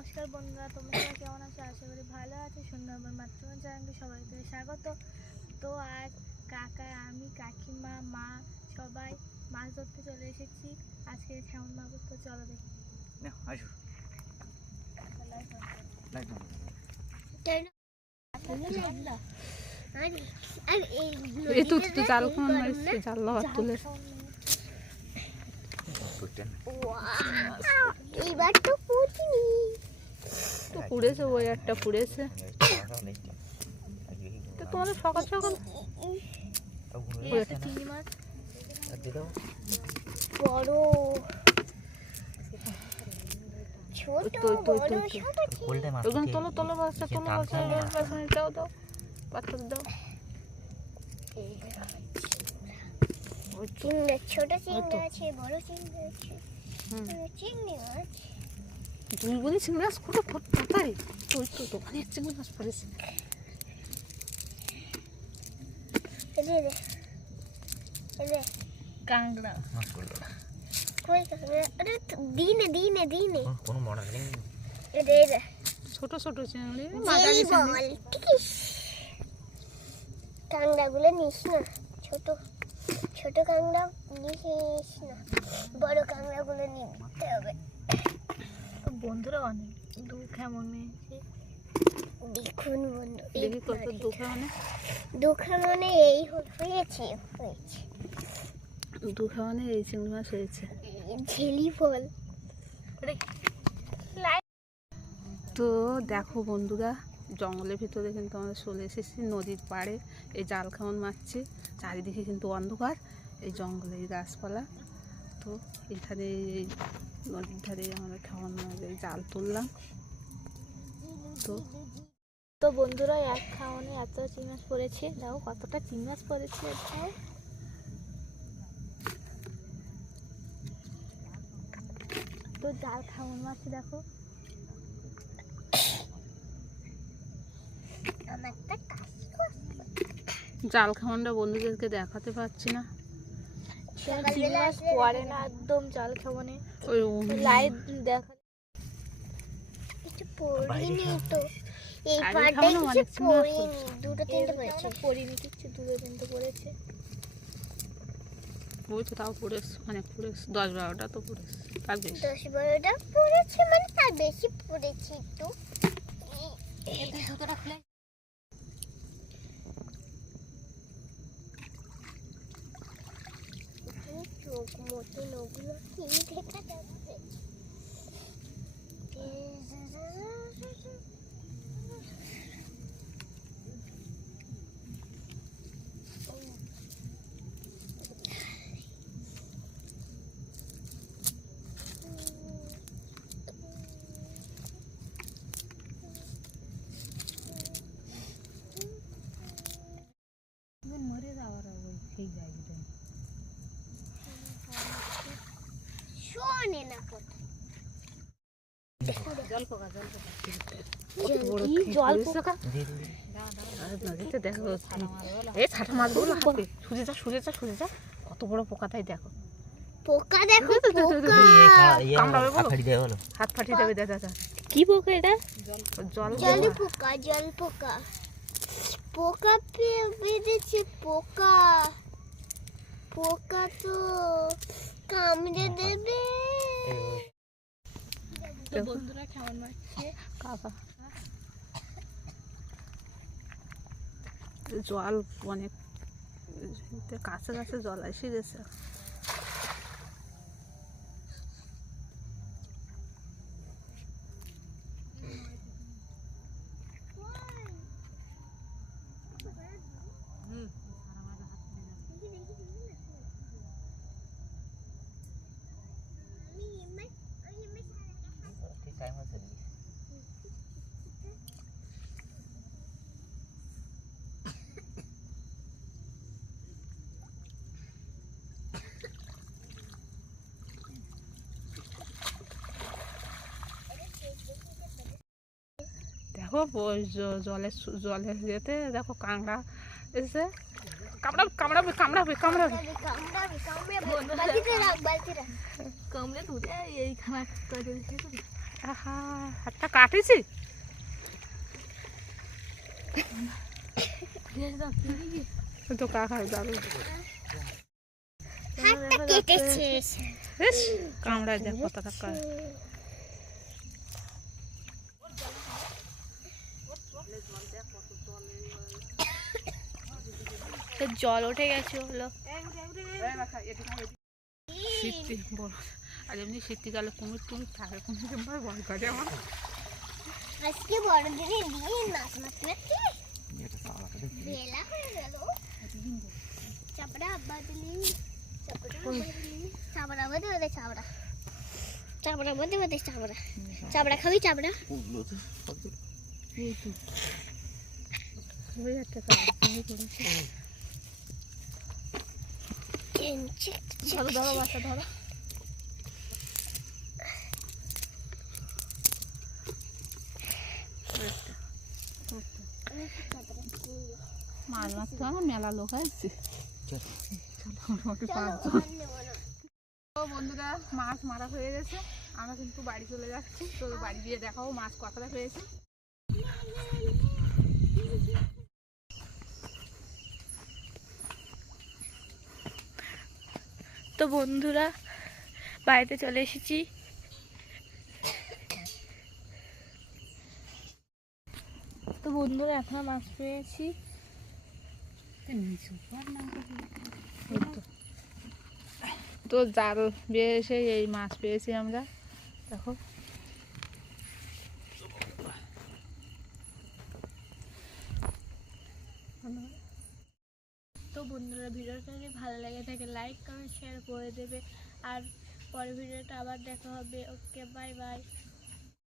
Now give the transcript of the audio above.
নমস্কার বন্ধুরা, তোমরা সবাই কেমন আছো? আশা করি ভালো আছো। সুন্দরবন মাতৃভূমি চ্যানেলকে সবাইকে স্বাগত। তো আজ কাকা, আমি, কাকিমা, মা সবাই মাছ ধরতে চলে এসেছি। আজকে কেমন মাছ তো চলো দেখি। এইবার তো পুড়েছে, ওই একটা পুড়েছে। তো তোমাদের সকাল সকাল চিংড়ি মাছ বড় ছোট বড় ওখানে তোলো বাচ্চা, দাও দাও পাথর দাও। চিংড়ি, ছোট চিংড়ি আছে, বড় চিংড়ি আছে। চিংড়ি মাছ দুলবনি চিংড়ি মাছ কত তাড়াতাড়ি তো অনেক চিংড়ি মাছ পড়েছে। কাঁকড়া কই কাঁকড়া? আরে দিনে দিনে দিনে কোন মনে নেই। ছোট ছোট চিংড়ি মাঝারি চিংড়ি। কাঁকড়াগুলো নিস না, ছোট ছোট কাঁকড়া নিস না, বড় কাঁকড়াগুলো নিতে হবে। বন্ধুরা অনেক দুঃখ এমন হয়েছে। দেখুন বন্ধু, দেখি কত দুঃখ মানে এই হয়েছে দুঃখ মানে এই চিংড়ি মাছ হয়েছে। ঝিলি ফল। তো দেখো বন্ধুরা, জঙ্গলের ভিতরে কিন্তু আমরা চলে এসেছি, নদীর পাড়ে এই জাল খাওয়ান মারছি। চারিদিকে কিন্তু অন্ধকার, এই জঙ্গলে এই গাছপালা। তো এখানে এই নদীর ধারে আমরা খাওয়ান এই জাল তুললাম। তো বন্ধুরা, এক খাওয়ানে এত চিংড়ি মাছ পড়েছে। দেখো কতটা চিংড়ি মাছ পড়েছে। তো জাল খাওয়ান মাছ দেখো। জাল খাওয়ানটা বন্ধুদেরকে দেখাতে পারছি না, চিংড়ি মাছ পড়ে না একদম জাল খাওয়ানে। ওই লাইট দেখা একটু পড়িনি তো, এই পাড়ে কিছু পড়িনি, দুটো তিনটে পড়েছে। পড়িনি কিছু, দুটো তিনটে পড়েছে। ওই তো তাও পড়েছে, অনেক পড়েছে, 10-12টা তো পড়েছে, তার বেশি। 10-12টা পড়েছে, মানে তার বেশি পড়েছে একটু। চোখ মতন ওগুলো কি দেখা যাচ্ছে? মরে যাওয়ার সেই জায়গাটা শোনে না কথা। জল পোকা দেখো, এই ছাটা মাছগুলো সুজে যা কত বড় পোকা, তাই দেখো পোকা, দেখো হাত ফাটিয়ে দেবে। দাদা কি পোকা এটা? জল পোকা পোকা বেঁধেছে। পোকা তো কামড়ে দেবে। বন্ধুরা কেমন মারছে কাকা। জল অনেক কাছে কাছে জল এসে গেছে। দেখো জলে যেতে দেখো কাঁকড়া এসে কামড়াবে কামড়াবে কামড়াবে কামড়াবে। কামড়াবে কামড়াবে বালতিতে রাখ বালতি রাখ কামড়ে তুলে এইখানে করে দিয়েছি। আহা হাতটা কাটেছি। তো কাকা যাবে হাতটা কেটেছিস বেশ কামড়ায় দেখ কতটা কাজ। তো জল উঠে গেছে হলো। শীতে বড় আর এমনি শীতকালে কুমির টুমির থাকে, কুমির ভয় করে আমার। আজকে বড়দিনের দিন মাছ মারতে মারতে বেলা হয়ে গেল। চাপড়া আব্বা দিলি চাপড়া বাদে বাদে চাপড়া চাপড়া বাদে বাদে চাপড়া চাপড়া খাবি চাপড়া ওই একটা কাজ তুমি করেছো। ধরো ধরো বাচ্চা ধরো। মাছ মারতে আমার মেলা লোক আসছে। তো বন্ধুরা মাছ মারা হয়ে গেছে, আমরা কিন্তু বাড়ি চলে যাচ্ছি। তো বাড়ি গিয়ে দেখাবো মাছ কতটা পেয়েছি। তো বন্ধুরা বাড়িতে চলে এসেছি। তো বন্ধুরা এখন মাছ পেয়েছি। তো জাল বেয়ে এসে এই মাছ পেয়েছি আমরা, দেখো। তো বন্ধুরা ভিডিওটা যদি ভালো লাগে থাকে লাইক কমেন্ট শেয়ার করে দেবে। আর পরের ভিডিওটা আবার দেখা হবে। Okay bye bye.